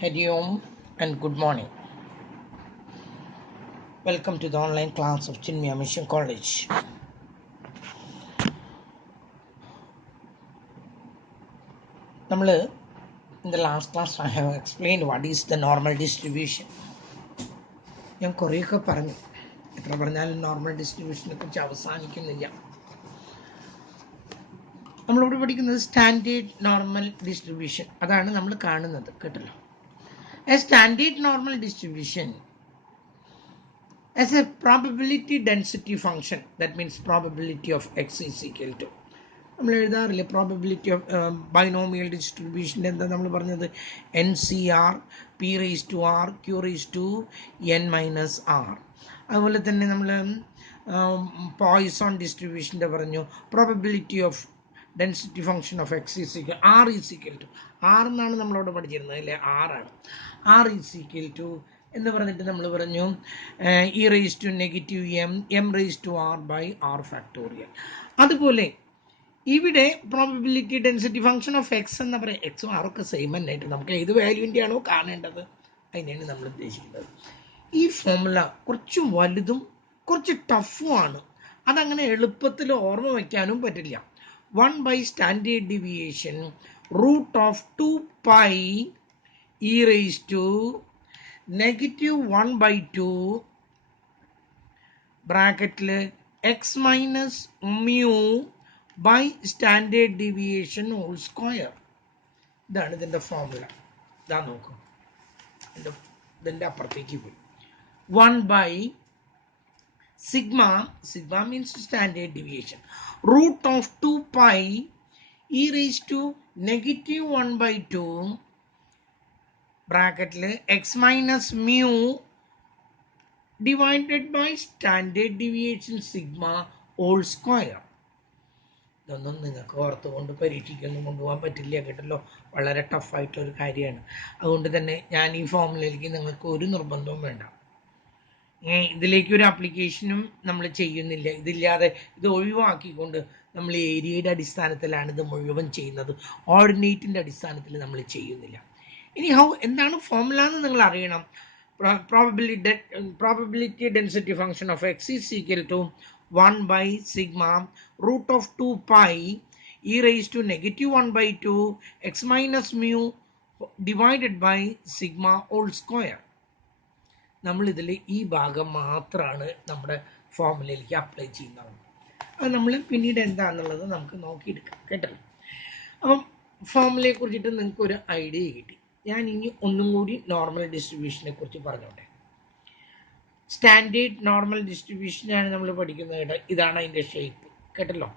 Hari Om and good morning. Welcome to the online class of Chinmaya Mission College. In the last class I have explained what is the normal distribution. ഞാൻ കുറേയൊക്കെ പറഞ്ഞു, എത്ര പറഞ്ഞാലും normal ഡിസ്ട്രിബ്യൂഷനെ കുറിച്ച് അവസാനിക്കുന്നില്ല. നമ്മളിവിടെ പഠിക്കുന്നത് സ്റ്റാൻഡേർഡ് നോർമൽ ഡിസ്ട്രിബ്യൂഷൻ, അതാണ് നമ്മൾ കാണുന്നത് കേട്ടല്ലോ. A standard normal distribution as a probability density function, that means probability of x is equal to, നമ്മൾ എഴുതാറില്ലേ പ്രോബബിലിറ്റി ഓഫ് ബൈനോമിയൽ ഡിസ്ട്രിബ്യൂഷൻ. എന്താ നമ്മൾ പറഞ്ഞത്? N C R P raise to R Q raise to N minus R. അതുപോലെ തന്നെ നമ്മൾ Poisson ഡിസ്ട്രിബ്യൂഷൻ്റെ പറഞ്ഞു probability of density function of X is equal R is equal to R എന്നാണ് നമ്മളവിടെ പഠിച്ചിരുന്നത് അല്ലേ, ആറാണ്. ആർ ഈസ് ഈക്വൽ ടു എന്ന് പറഞ്ഞിട്ട് നമ്മൾ പറഞ്ഞു E raise to negative M raise to R by R factorial. അതുപോലെ ഇവിടെ probability density function of X എന്ന് പറയാം. എക്സും ആറൊക്കെ സെയിം തന്നെയായിട്ട് നമുക്ക് ഏത് വാല്യൂവിൻ്റെ ആണോ കാണേണ്ടത് അതിനെയാണ് നമ്മൾ ഉദ്ദേശിക്കുന്നത്. ഈ ഫോർമുല കുറച്ച് വലുതും കുറച്ച് ടഫുമാണ്. അതങ്ങനെ എളുപ്പത്തിൽ ഓർമ്മ വയ്ക്കാനും പറ്റില്ല. 1 by standard deviation root of 2 pi e raised to negative 1 by 2 ബ്രാക്കറ്റിൽ x minus mu by standard deviation whole square. ഇതാണ് ഇതിൻ്റെ ഫോർമുല. ഇതാ നോക്കൂ, ഇതിൻ്റെ അപ്പുറത്തേക്ക് പോയി 1 by sigma means standard deviation, root of 2 pi e raised to negative 1 by 2 ബ്രാക്കറ്റിൽ x minus mu divided by standard deviation sigma whole square. ഇതൊന്നും നിങ്ങൾക്ക് ഓർത്തുകൊണ്ട് പരീക്ഷിക്കൊന്നും കൊണ്ടുപോകാൻ പറ്റില്ല കേട്ടല്ലോ, വളരെ ടഫായിട്ടൊരു കാര്യമാണ്. അതുകൊണ്ട് തന്നെ ഞാൻ ഈ ഫോർമുലയിലേക്ക് നിങ്ങൾക്ക് ഒരു നിർബന്ധവും വേണ്ട. ഇതിലേക്ക് ഒരു ആപ്ലിക്കേഷനും നമ്മൾ ചെയ്യുന്നില്ല. ഇതില്ലാതെ ഇത് ഒഴിവാക്കിക്കൊണ്ട് നമ്മൾ ഏരിയയുടെ അടിസ്ഥാനത്തിലാണ് ഇത് മുഴുവൻ ചെയ്യുന്നത്, ഓർഡിനേറ്റിൻ്റെ അടിസ്ഥാനത്തിൽ നമ്മൾ ചെയ്യുന്നില്ല. ഇനി എന്താണ് ഫോർമുല എന്ന് നിങ്ങൾ അറിയണം. Probability density function of X is equal to 1 by sigma root of 2 pi e raised to negative 1 by 2 x minus mu divided by sigma whole square. നമ്മൾ ഇതിൽ ഈ ഭാഗം മാത്രമാണ് നമ്മുടെ ഫോർമുലയിലേക്ക് അപ്ലൈ ചെയ്യുന്നത്. അത് നമ്മൾ പിന്നീട് എന്താണെന്നുള്ളത് നമുക്ക് നോക്കിയെടുക്കാം കേട്ടല്ലോ. അപ്പം ഫോർമുലയെ കുറിച്ചിട്ട് നിങ്ങൾക്ക് ഒരു ഐഡിയ കിട്ടി. ഞാൻ ഇനി ഒന്നും കൂടി നോർമൽ ഡിസ്ട്രിബ്യൂഷനെ കുറിച്ച് പറഞ്ഞോട്ടെ. സ്റ്റാൻഡേർഡ് നോർമൽ ഡിസ്ട്രിബ്യൂഷനാണ് നമ്മൾ പഠിക്കുന്നത് കേട്ടോ. ഇതാണ് അതിൻ്റെ ഷേപ്പ് കേട്ടല്ലോ.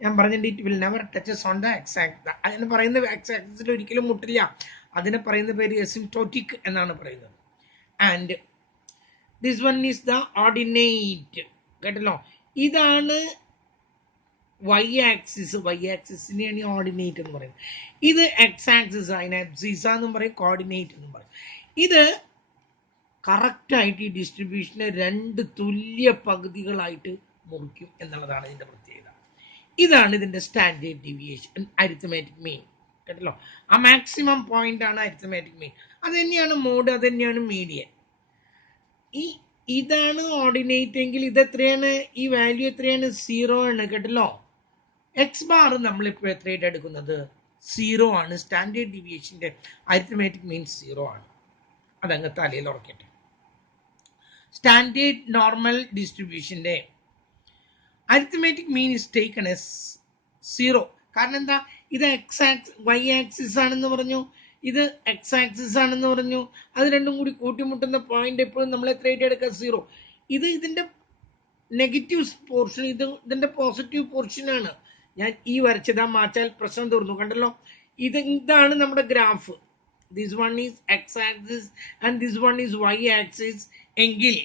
ഞാൻ പറഞ്ഞിട്ട് it will never touches on the X axis. അതിന് പറയുന്ന എക്സ് ആക്സിസിൽ ഒരിക്കലും മുട്ടില്ല. അതിനെ പറയുന്ന പേര് എസിംപ്റ്റോട്ടിക് എന്നാണ് പറയുന്നത്. And this one is the ordinate കേട്ടല്ലോ. ഇതാണ് വൈ ആക്സിസ്. വൈ ആക്സിസിനെയാണ് ഓർഡിനേറ്റ് എന്ന് പറയുന്നത്. ഇത് എക്സ് ആക്സിസ്, അതിനെ എബ്സീസ എന്നും പറയും, കോർഡിനേറ്റ് എന്നും പറയും. ഇത് കറക്റ്റായിട്ട് ഈ ഡിസ്ട്രിബ്യൂഷനെ രണ്ട് തുല്യ പകുതികളായിട്ട് മുറിക്കും എന്നുള്ളതാണ് ഇതിൻ്റെ പ്രത്യേകത. ഇതാണ് ഇതിൻ്റെ സ്റ്റാൻഡേർഡ് ഡീവിയേഷൻ, അരിത്തമാറ്റിക് മീൻ കേട്ടല്ലോ. ആ മാക്സിമം പോയിന്റ് ആണ് അരിത്തമാറ്റിക് മീൻ. അത് തന്നെയാണ് മോഡ്, അത് തന്നെയാണ് മീഡിയൻ. ഇതാണ് ഓർഡിനേറ്റ് എങ്കിൽ ഇതെത്രയാണ്? ഈ വാല്യൂ എത്രയാണ്? 0 ആണ് കേട്ടല്ലോ. എക്സ് ബാർ നമ്മളിപ്പോൾ എത്രയായിട്ട് എടുക്കുന്നത്? 0 ആണ്. സ്റ്റാൻഡേർഡ് ഡീവിയേഷൻ്റെ അരിത്തമാറ്റിക് മീൻ 0 ആണ്. അതങ്ങ് തലയിൽ ഉറക്കട്ടെ. സ്റ്റാൻഡേർഡ് നോർമൽ ഡിസ്ട്രിബ്യൂഷൻ്റെ arithmetic mean is taken as 0. കാരണം എന്താ? ഇത് വൈ ആക്സിസ് ആണെന്ന് പറഞ്ഞു, ഇത് എക്സ് ആക്സിസ് ആണെന്ന് പറഞ്ഞു. അത് രണ്ടും കൂടി കൂട്ടിമുട്ടുന്ന പോയിന്റ് എപ്പോഴും നമ്മൾ എത്രയായിട്ട് എടുക്കുക? 0. ഇത് ഇതിൻ്റെ നെഗറ്റീവ് പോർഷൻ, ഇതിൻ്റെ പോസിറ്റീവ് പോർഷനാണ്. ഞാൻ ഈ വരച്ചതാ മാറ്റാൽ പ്രശ്നം തീർന്നു കണ്ടല്ലോ. ഇതാണ് നമ്മുടെ graph. This one is X axis and this one is Y axis എങ്കിൽ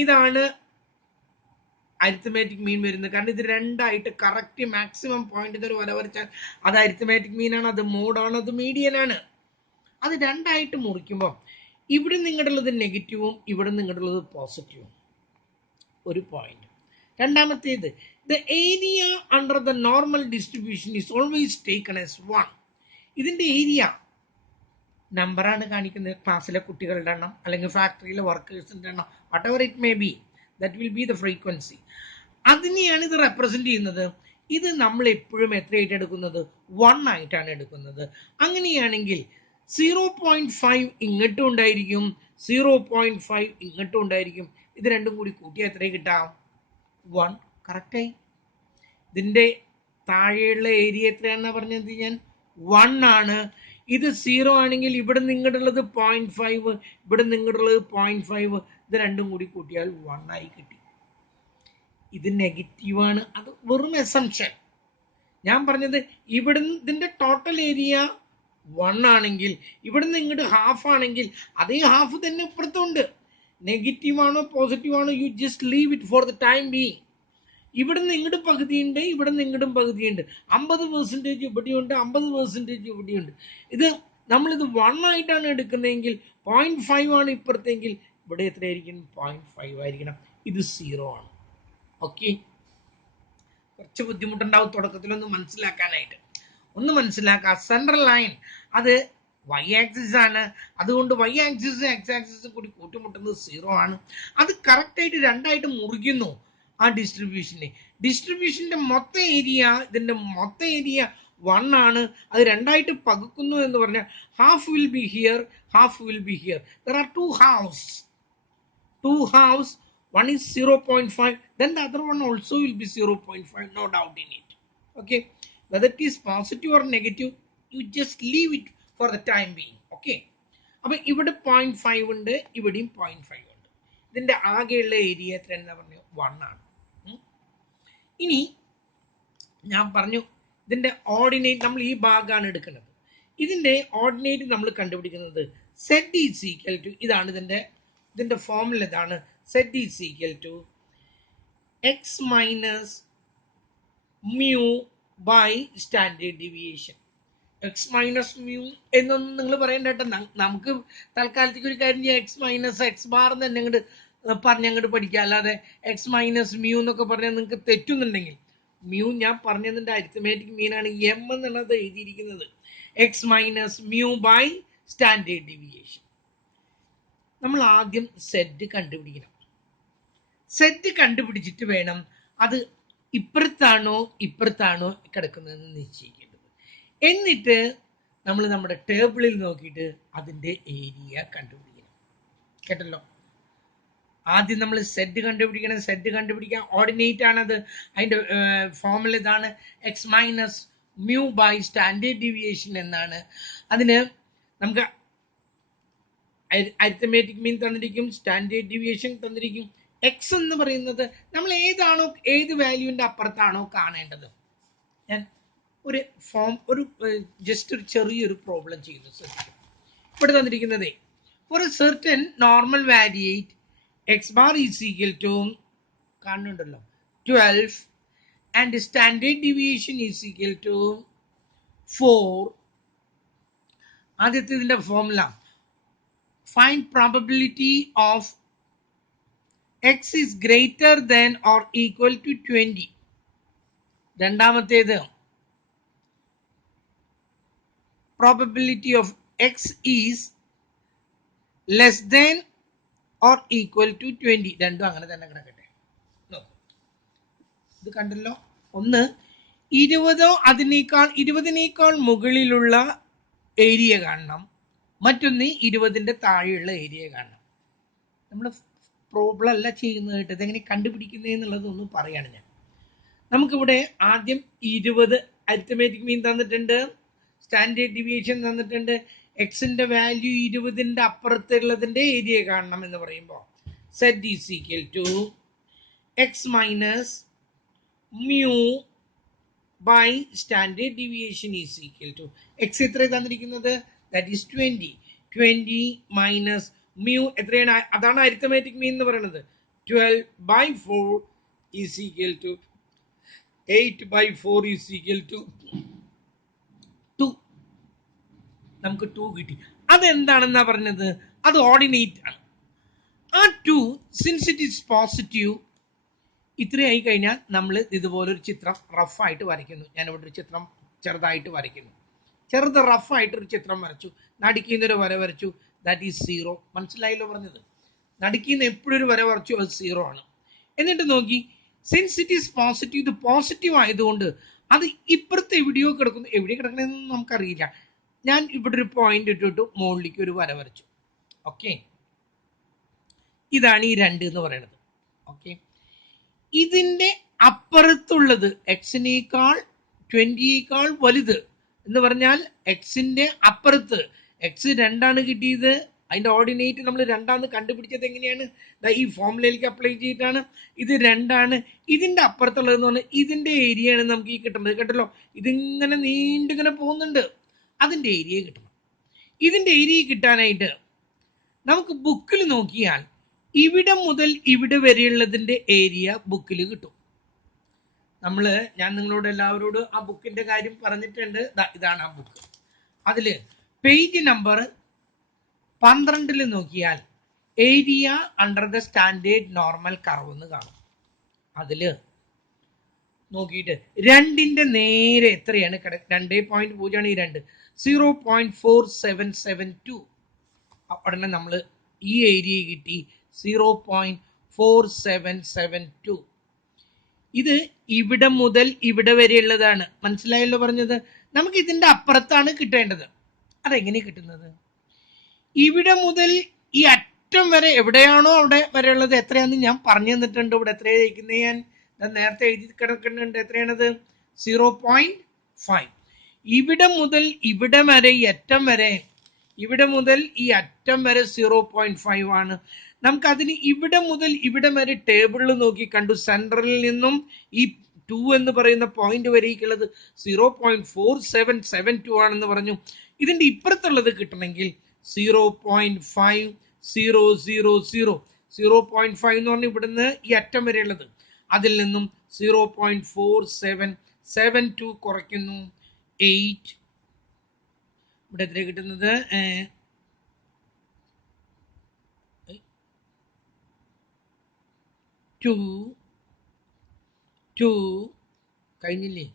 ഇതാണ് അരിത്തമാറ്റിക് മീൻ വരുന്നത്. കാരണം ഇത് രണ്ടായിട്ട് കറക്റ്റ് മാക്സിമം പോയിന്റ് ഇതൊരു വര വരച്ചാൽ അത് അരിത്തമാറ്റിക് മീനാണ്, അത് മോഡാണ്, അത് മീഡിയനാണ്. അത് രണ്ടായിട്ട് മുറിക്കുമ്പോൾ ഇവിടെ നിങ്ങളുള്ളത് നെഗറ്റീവും ഇവിടെ നിങ്ങളുള്ളത് പോസിറ്റീവും ഒരു പോയിന്റ്. രണ്ടാമത്തേത്, the area under the normal distribution is always taken as 1. ഇതിൻ്റെ ഏരിയ നമ്പറാണ് കാണിക്കുന്നത്, ക്ലാസ്സിലെ കുട്ടികളുടെ എണ്ണം അല്ലെങ്കിൽ ഫാക്ടറിയിലെ വർക്കേഴ്സിന്റെ എണ്ണം, what ever it may be, that will be the frequency. അതിനെയാണ് ഇത് റെപ്രസെന്റ് ചെയ്യുന്നത്. ഇത് നമ്മൾ എപ്പോഴും എത്രയായിട്ട് എടുക്കുന്നത്? 1 ആയിട്ടാണ് എടുക്കുന്നത്. അങ്ങനെയാണെങ്കിൽ 0.5 ഇങ്ങോട്ടും ഉണ്ടായിരിക്കും, 0.5 ഇങ്ങോട്ടും ഉണ്ടായിരിക്കും. ഇത് രണ്ടും കൂടി കൂട്ടിയാൽ എത്രയും കിട്ടാം? 1. കറക്റ്റായി. ഇതിന്റെ താഴെയുള്ള ഏരിയ എത്രയാണെന്നാ പറഞ്ഞത് ഞാൻ? 1 ആണ്. ഇത് 0 ആണെങ്കിൽ ഇവിടെ നിങ്ങളുള്ളത് 0.5, ഇവിടെ നിങ്ങളുള്ളത് 0.5. ഇത് രണ്ടും കൂടി കൂട്ടിയാൽ 1 ആയി കിട്ടി. ഇത് നെഗറ്റീവാണ്. അത് വെറും എസംഷൻ. ഞാൻ പറഞ്ഞത് ഇവിടുന്ന് ഇതിന്റെ ടോട്ടൽ ഏരിയ 1 ആണെങ്കിൽ ഇവിടുന്ന് ഇങ്ങോട്ട് ഹാഫ് ആണെങ്കിൽ അതേ ഹാഫ് തന്നെ ഇപ്പുറത്തുണ്ട്. നെഗറ്റീവ് ആണോ പോസിറ്റീവ് ആണോ, you just leave it for the time being. ഇവിടുന്ന് ഇങ്ങോട്ട് പകുതിയുണ്ട്, ഇവിടുന്ന് ഇങ്ങോട്ടും പകുതിയുണ്ട്. 50% ഇവിടെയുണ്ട്, 50% ഇവിടെയുണ്ട്. ഇത് നമ്മളിത് 1 ആയിട്ടാണ് എടുക്കുന്നതെങ്കിൽ 0.5 ആണ് ഇപ്പുറത്തെങ്കിൽ ഇവിടെ എത്രയായിരിക്കും? 0.5 ആയിരിക്കണം. ഇത് 0 ആണ്. ഓക്കെ, കുറച്ച് ബുദ്ധിമുട്ടുണ്ടാവും തുടക്കത്തിലൊന്ന് മനസ്സിലാക്കാനായിട്ട്. ഒന്ന് മനസ്സിലാക്കുക, സെൻട്രൽ ലൈൻ അത് y ആക്സിസ് ആണ്. അതുകൊണ്ട് y ആക്സിസ് x ആക്സിസ് കൂടി കൂട്ടിമുട്ടുന്നത് 0 ആണ്. അത് കറക്റ്റായിട്ട് രണ്ടായിട്ട് മുറിക്കുന്നു ആ ഡിസ്ട്രിബ്യൂഷന്റെ മൊത്തം ഏരിയ, ഇതിന്റെ മൊത്തം ഏരിയ 1 ആണ്. അത് രണ്ടായിട്ട് പകുക്കുന്നു എന്ന് പറഞ്ഞാൽ half will be here, half will be here. There are two halves. One is 0.5, then the other one also will be 0.5, no doubt in it. Okay, whether it is positive or negative, you just leave it for the time being. Okay, അപ്പോൾ ഇവിടെ 0.5 ഉണ്ട്, ഇവിടെയും 0.5 ഉണ്ട്. ഇതിന്റെ ആകെയുള്ള area എത്ര എന്താ പറഞ്ഞു? 1 ആണ്. ഇനി ഞാൻ പറഞ്ഞു ഇതിന്റെ ഓർഡിനേറ്റ് നമ്മൾ ഈ ഭാഗമാണ് എടുക്കുന്നത്. ഇതിന്റെ ഓർഡിനേറ്റ് നമ്മൾ കണ്ടുപിടിക്കുന്നത് z is equal to, ഇതാണ് ഇതിന്റെ ഫോർമുല ഇതാണ്. Z is equal to x minus mu by standard deviation. x minus mu എന്നൊന്നും നിങ്ങൾ പറയണ്ട കേട്ടോ. നമുക്ക് തൽക്കാലത്തേക്ക് ഒരു കാര്യം ചെയ്യാം, എക്സ് മൈനസ് എക്സ് ബാർ തന്നെ അങ്ങോട്ട് പഠിക്കുക. അല്ലാതെ എക്സ് മൈനസ് മ്യൂ എന്നൊക്കെ പറഞ്ഞാൽ നിങ്ങൾക്ക് തെറ്റുന്നുണ്ടെങ്കിൽ, മ്യൂ ഞാൻ പറഞ്ഞതിന്റെ അരിത്തമാറ്റിക് മീനാണ് എം എന്നുള്ളത് എഴുതിയിരിക്കുന്നത്. X minus mu by standard deviation. നമ്മൾ ആദ്യം സെറ്റ് കണ്ടുപിടിക്കണം. സെറ്റ് കണ്ടുപിടിച്ചിട്ട് വേണം അത് ഇപ്പുറത്താണോ കിടക്കുന്നതെന്ന് നിശ്ചയിക്കേണ്ടത്. എന്നിട്ട് നമ്മൾ നമ്മുടെ ടേബിളിൽ നോക്കിയിട്ട് അതിന്റെ ഏരിയ കണ്ടുപിടിക്കണം. കേട്ടല്ലോ? ആദ്യം നമ്മൾ സെറ്റ് കണ്ടുപിടിക്കണം. സെറ്റ് കണ്ടുപിടിക്കാൻ ഓർഡിനേറ്റ് ആണത്. അതിന്റെ ഫോർമുല ഇതാണ്, X minus mu by standard deviation എന്നാണ്. അതിന് നമുക്ക് അരിത്തമാറ്റിക് മീൻ തന്നിരിക്കും, സ്റ്റാൻഡേർഡ് ഡീവിയേഷൻ തന്നിരിക്കും. എക്സ് എന്ന് പറയുന്നത് നമ്മൾ ഏത് വാല്യൂവിന്റെ അപ്പുറത്താണോ കാണേണ്ടത്. ഞാൻ ഒരു ജസ്റ്റ് ഒരു ചെറിയൊരു പ്രോബ്ലം ചെയ്യുന്നു, ശ്രദ്ധിക്കും. ഇവിടെ തന്നിരിക്കുന്നതേ, for a certain normal variate x bar is equal to കാണുന്നുണ്ടല്ലോ 12 and standard deviation is equal to 4. ആദ്യത്തെ ഇതിന്റെ formula, find probability of x is greater than or equal to 20. രണ്ടാമത്തേത്, probability of x is less than or equal to 20. രണ്ടും അങ്ങനെ തന്നെ കിടക്കട്ടെ. ഇത് കണ്ടല്ലോ. ഒന്ന് 20-നേക്കാൾ മുകളിലുള്ള ഏരിയ കാണണം, മറ്റൊന്ന് 20-ന്റെ താഴെയുള്ള ഏരിയ കാണണം. നമ്മൾ പ്രോബ്ലം അല്ല ചെയ്യുന്നത് കേട്ടോ, ഇതെങ്ങനെ കണ്ടുപിടിക്കുന്നത് എന്നുള്ളത് ഒന്ന് പറയാണ് ഞാൻ. നമുക്കിവിടെ ആദ്യം 20 അരിത്തമാറ്റിക് മീൻ തന്നിട്ടുണ്ട്, സ്റ്റാൻഡേർഡ് ഡീവിയേഷൻ തന്നിട്ടുണ്ട്. എക്സിന്റെ വാല്യൂ 20-ന്റെ അപ്പുറത്തുള്ളതിന്റെ ഏരിയ കാണണം എന്ന് പറയുമ്പോൾ z is equal to X minus mu by standard deviation is equal to X എത്ര തന്നിരിക്കുന്നത്, ദാറ്റ് ഈസ് 20 മൈനസ് മ്യൂ എത്രയാണ്, അതാണ് അരിത്തമാറ്റിക് മീൻ എന്ന് പറയുന്നത്. 12/4 is equal to 8/4 is equal to 2. നമുക്ക് 2 കിട്ടി. അതെന്താണെന്നാ പറഞ്ഞത്, അത് ഓർഡിനേറ്റ് ആണ്. ആ 2 സിൻസ് ഇറ്റ് ഈസ് പോസിറ്റീവ്, ഇത്രയായി കഴിഞ്ഞാൽ നമ്മൾ ഇതുപോലൊരു ചിത്രം റഫായിട്ട് വരയ്ക്കുന്നു. ഞാനിവിടെ ഒരു ചിത്രം ചെറുതായിട്ട് വരയ്ക്കുന്നു. ചെറുത് റഫായിട്ടൊരു ചിത്രം വരച്ചു, നടുക്കിന്നൊരു വര വരച്ചു, ദാറ്റ് ഈസ് 0. മനസ്സിലായല്ലോ പറഞ്ഞത്? നടുക്കിന്ന് എപ്പോഴും ഒരു വര വരച്ചു, അത് 0 ആണ്. എന്നിട്ട് നോക്കി, സിൻസ് ഇറ്റ് ഈസ് പോസിറ്റീവ്, ഇത് പോസിറ്റീവ് ആയതുകൊണ്ട് അത് ഇപ്പുറത്ത് എവിടെയോ കിടക്കുന്നു. എവിടെ കിടക്കണമെന്ന് നമുക്കറിയില്ല. ഞാൻ ഇവിടെ ഒരു പോയിന്റ് ഇട്ടിട്ട് മുകളിലേക്ക് ഒരു വര വരച്ചു. ഓക്കെ, ഇതാണ് ഈ 2 എന്ന് പറയുന്നത്. ഓക്കെ, ഇതിന്റെ അപ്പുറത്തുള്ളത് എക്സിനേക്കാൾ 20യേക്കാൾ വലുത് എന്ന് പറഞ്ഞാൽ എക്സിന്റെ അപ്പുറത്ത്, എക്സ് 2 കിട്ടിയത്, അതിന്റെ ഓർഡിനേറ്റ് നമ്മൾ 2 കണ്ടുപിടിച്ചത് എങ്ങനെയാണ്? ഈ ഫോർമുലയിലേക്ക് അപ്ലൈ ചെയ്തിട്ടാണ്. ഇത് 2. ഇതിന്റെ അപ്പുറത്തുള്ളതെന്ന് പറഞ്ഞാൽ ഇതിന്റെ ഏരിയയാണ് നമുക്ക് ഈ കിട്ടുന്നത്. കേട്ടല്ലോ, ഇതിങ്ങനെ നീണ്ടിങ്ങനെ പോകുന്നുണ്ട്. അതിന്റെ ഏരിയ കിട്ടണം. ഇതിന്റെ ഏരിയ കിട്ടാനായിട്ട് നമുക്ക് ബുക്കിൽ നോക്കിയാൽ ഇവിടെ മുതൽ ഇവിടെ വരെയുള്ളതിന്റെ ഏരിയ ബുക്കിൽ കിട്ടും. ഞാൻ നിങ്ങളോട് എല്ലാവരോടും ആ ബുക്കിന്റെ കാര്യം പറഞ്ഞിട്ടുണ്ട്. ഇതാണ് ആ ബുക്ക്. അതില് പേജ് നമ്പർ 12 നോക്കിയാൽ area under the standard normal curve എന്ന് കാണും. അതില് നോക്കിയിട്ട് 2ന്റെ നേരെ എത്രയാണ് 2.0 ആണ് ഈ 2, 0.4772. ഉടനെ നമ്മൾ ഈ ഏരിയ കിട്ടി 0.4772. ഇത് ഇവിടെ മുതൽ ഇവിടെ വരെയുള്ളതാണ്. മനസ്സിലായല്ലോ പറഞ്ഞത്? നമുക്ക് ഇതിന്റെ അപ്പുറത്താണ് കിട്ടേണ്ടത്. അതെങ്ങനെ കിട്ടുന്നത്? ഇവിടെ മുതൽ ഈ അറ്റം വരെ എവിടെയാണോ അവിടെ വരെയുള്ളത് എത്രയാണെന്ന് ഞാൻ പറഞ്ഞു തന്നിട്ടുണ്ട്. ഇവിടെ എത്രയാണ് ജയിക്കുന്നത് ഞാൻ നേരത്തെ എഴുതി കിടക്കുന്നുണ്ട്. എത്രയാണത്? 0.5. ഇവിടെ മുതൽ ഇവിടെ വരെ ഈ അറ്റം വരെ, ഇവിടെ മുതൽ ഈ അറ്റം വരെ 0.5 ആണ്. നമുക്കതിന് ഇവിടെ മുതൽ ഇവിടെ വരെ ടേബിളിൽ നോക്കി കണ്ടു. സെൻട്രലിൽ നിന്നും ഈ 2 എന്ന് പറയുന്ന പോയിന്റ് വരേക്കുള്ളത് 0.4772 ആണെന്ന് പറഞ്ഞു. ഇതിന്റെ ഇപ്പുറത്തുള്ളത് കിട്ടണമെങ്കിൽ 0.5000, 0.5 എന്ന് പറഞ്ഞാൽ ഇവിടുന്ന് ഈ അറ്റം വരെയുള്ളത്, അതിൽ നിന്നും 0.4772 കുറയ്ക്കുന്നു 8. ഇവിടെ എത്ര കിട്ടുന്നത്? 2 കഴിഞ്ഞില്ലേ?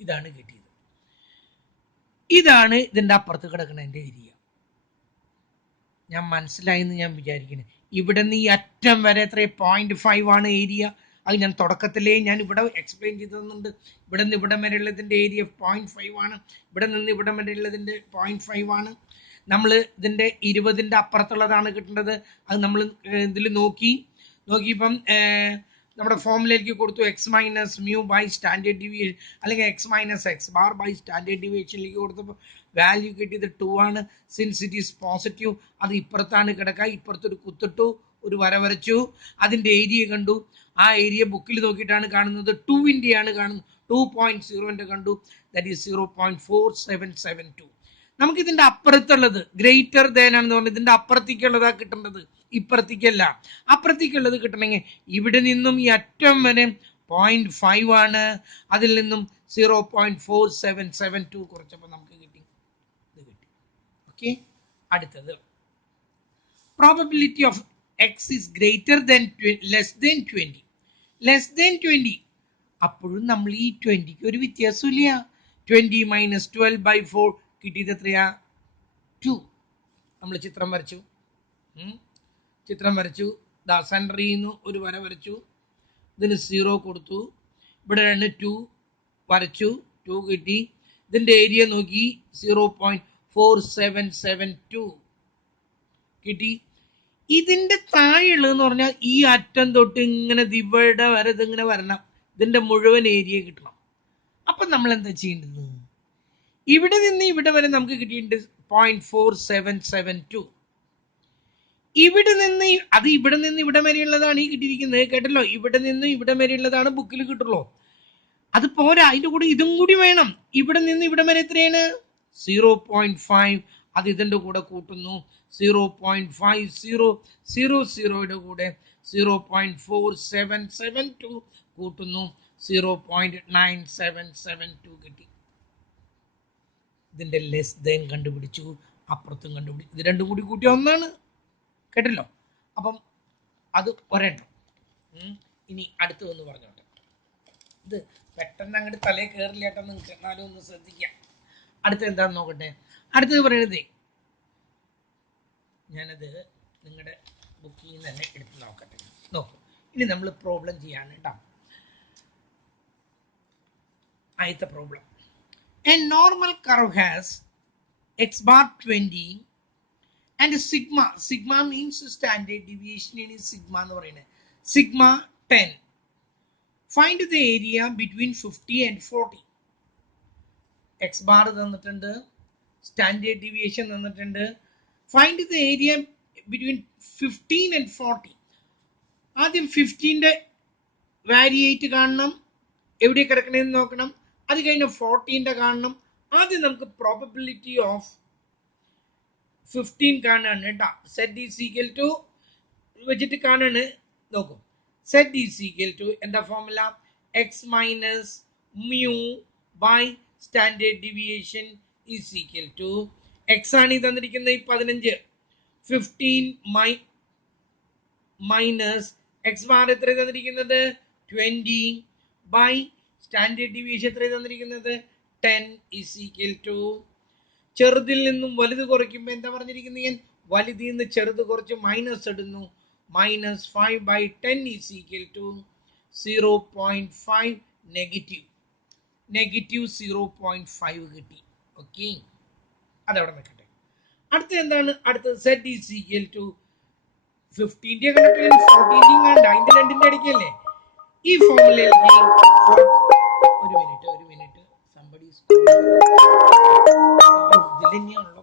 ഇതാണ് കിട്ടിയത്. ഇതാണ് ഇതിന്റെ അപ്പുറത്ത് കിടക്കുന്നതിന്റെ ഏരിയ. ഞാൻ മനസ്സിലായെന്ന് ഞാൻ വിചാരിക്കുന്നത്. ഇവിടെ നിന്ന് ഈ അറ്റം വരെ എത്ര? 0.5 ആണ് ഏരിയ. അത് ഞാൻ തുടക്കത്തിലേ ഞാൻ ഇവിടെ എക്സ്പ്ലെയിൻ ചെയ്ത് തന്നുണ്ട്. ഇവിടെ നിന്ന് ഇവിടം വരെ ഉള്ളതിന്റെ ഏരിയ 0.5 ആണ്. ഇവിടെ നിന്ന് ഇവിടം വരെ ഉള്ളതിന്റെ 0.5 ആണ്. നമ്മൾ ഇതിന്റെ 20ന്റെ അപ്പുറത്തുള്ളതാണ് കിട്ടേണ്ടത്. അത് നമ്മൾ ഇതിൽ നോക്കിയപ്പം നമ്മുടെ ഫോമിലേക്ക് കൊടുത്തു. X minus mu by standard deviation, അല്ലെങ്കിൽ X minus X bar by standard ഡീവിയേഷനിലേക്ക് കൊടുത്തപ്പോൾ വാല്യൂ കിട്ടിയത് 2 ആണ്. സിൻസ് ഇറ്റ് ഈസ് പോസിറ്റീവ്, അത് ഇപ്പുറത്താണ് കിടക്കുക. ഇപ്പുറത്തൊരു കുത്തിട്ടു, ഒരു വര വരച്ചു, അതിന്റെ ഏരിയ കണ്ടു. ആ ഏരിയ ബുക്കിൽ നോക്കിയിട്ടാണ് കാണുന്നത്. 2ന്റെ കാണുന്നത്. 2.0 കണ്ടു, ദാറ്റ് ഈസ് 0.4772. നമുക്ക് ഇതിന്റെ അപ്പുറത്തുള്ളത് ഗ്രേറ്റർ ദാൻ ആണെന്ന് പറഞ്ഞാൽ ഇതിന്റെ അപ്പുറത്തേക്കുള്ളതാ കിട്ടേണ്ടത്, ഇപ്പുറത്തേക്കല്ല. അപ്പുറത്തേക്കുള്ളത് കിട്ടണമെങ്കിൽ ഇവിടെ നിന്നും ഈ അറ്റം വരെ 0.5 ആണ്. അതിൽ നിന്നും 0.4772 കുറച്ചപ്പോൾ നമുക്ക് കിട്ടി. ഇത് കിട്ടി. ഓക്കെ, അടുത്തത് probability of X is greater than less than 20. Less than 20 അപ്പോഴും നമ്മൾ ഈ 20ക്ക് ഒരു വ്യത്യാസമില്ല. 20 മൈനസ് 12/4 കിട്ടിയത് എത്രയാ? 2. നമ്മൾ ചിത്രം വരച്ചു. സെൻറ്ററിൽ നിന്ന് ഒരു വര വരച്ചു, ഇതിന് 0 കൊടുത്തു. ഇവിടെ 2 വരച്ചു, 2 കിട്ടി. ഇതിന്റെ ഏരിയ നോക്കി 0.4772 കിട്ടി. ഇതിന്റെ താഴെയുള്ളതെന്ന് പറഞ്ഞാൽ ഈ അറ്റം തൊട്ട് ഇങ്ങനെ ഇവിടെ വരെ ഇതിങ്ങനെ വരണം. ഇതിന്റെ മുഴുവൻ ഏരിയ കിട്ടണം. അപ്പൊ നമ്മൾ എന്താ ചെയ്യേണ്ടത്? ഇവിടെ നിന്ന് ഇവിടെ വരെ നമുക്ക് കിട്ടിയിട്ടുണ്ട് 0.4772. ഇവിടെ നിന്ന് ഇവിടെ വരെയുള്ളതാണ് ഈ കിട്ടിയിരിക്കുന്നത്. കേട്ടല്ലോ, ഇവിടെ നിന്ന് ഇവിടെ വരെയുള്ളതാണ് ബുക്കിൽ കിട്ടുള്ളൂ. അത് പോരാ, അതിന്റെ കൂടെ ഇതും കൂടി വേണം. ഇവിടെ നിന്ന് ഇവിടെ വരെ എത്രയാണ്? 0.5. അത് ഇതിന്റെ കൂടെ കൂട്ടുന്നു. 0.5000 കൂടെ 0.4772 കൂട്ടുന്നു. 0.9772 കിട്ടി. ഇതിന്റെ ലെസ് ദാൻ കണ്ടുപിടിച്ചു, അപ്പുറത്തും കണ്ടുപിടിച്ചു. ഇത് രണ്ടും കൂടി കൂട്ടിയ ഒന്നാണ്. കേട്ടല്ലോ. അപ്പം അത് ഒരെണ്ണം. ഇനി അടുത്തതൊന്ന് പറഞ്ഞോട്ടെ. ഇത് പെട്ടെന്ന് അങ്ങോട്ട് തലേ കയറില്ല കേട്ടോ നിങ്ങൾക്ക്, എന്നാലും ഒന്ന് ശ്രദ്ധിക്കാം. അടുത്ത എന്താന്ന് നോക്കട്ടെ. അടുത്തത് പറയുന്നത്, ഞാനത് നിങ്ങളുടെ ബുക്കിൽ നിന്ന് തന്നെ എടുത്ത് നോക്കട്ടെ. നോക്കൂ, ഇനി നമ്മൾ പ്രോബ്ലം ചെയ്യാണ് കേട്ടോ. ആദ്യത്തെ problem, A normal curve has x bar 20 and sigma means standard deviation in sigma എന്ന് പറയുന്നത് sigma 10. Find the area between 50 and 40. x bar തന്നിട്ടുണ്ട്, സ്റ്റാൻഡേർഡ് ഡീവിയേഷൻ തന്നിട്ടുണ്ട്. Find the area between 15 and 40. ആദ്യം 15ന്റെ വാരിയേറ്റ് കാണണം, എവിടെ കിടക്കണമെന്ന് നോക്കണം. അത് കഴിഞ്ഞ് 40ന്റെ കാണണം. ആദ്യം നമുക്ക് പ്രോബബിലിറ്റി ഓഫ് 15 കാണാണ് കേട്ടോ. സെറ്റ് ഈസ് ഈക്വൽ ടു വെച്ചിട്ട് കാണാണ്. നോക്കും, സെറ്റ് ഈസ് ഈക്വൽ ടു എന്താ formula, X minus mu by standard deviation is equal to X ആണ് ഈ തന്നിരിക്കുന്നത് 15, 15 മൈനസ് എക്സ് ബാർ എത്ര തന്നിരിക്കുന്നത് 20 ബൈ സ്റ്റാൻഡേർഡ് ഡീവിയേഷൻ എത്ര തന്നിരിക്കുന്നത് 10 ഈസ് ഈക്വൽ ടു, ചെറുതിൽ നിന്നും വലുത് കുറയ്ക്കുമ്പോൾ എന്താ പറഞ്ഞിരിക്കുന്നത്, ഞാൻ വലുതിൽ നിന്ന് ചെറുത് കുറച്ച് മൈനസ് ഇടുന്നു. Minus 5/10 is equal to 0.5 negative 0.5 കിട്ടി. ഓക്കെ, അതവിടെ നിൽക്കട്ടെ. അടുത്ത എന്താണ്, അടുത്തത് സെറ്റ് ഈസ് ഈക്വൽ ടു 15ന്റെ കണക്ക് 14ന്റെയും കണ്ട, അതിന്റെ രണ്ടിന്റെ ഇടയ്ക്കല്ലേ ഈ ഫോർമുലയിലേക്ക്. ഒരു മിനിറ്റ് സംബഡി ഇതിൽ തന്നെയാണല്ലോ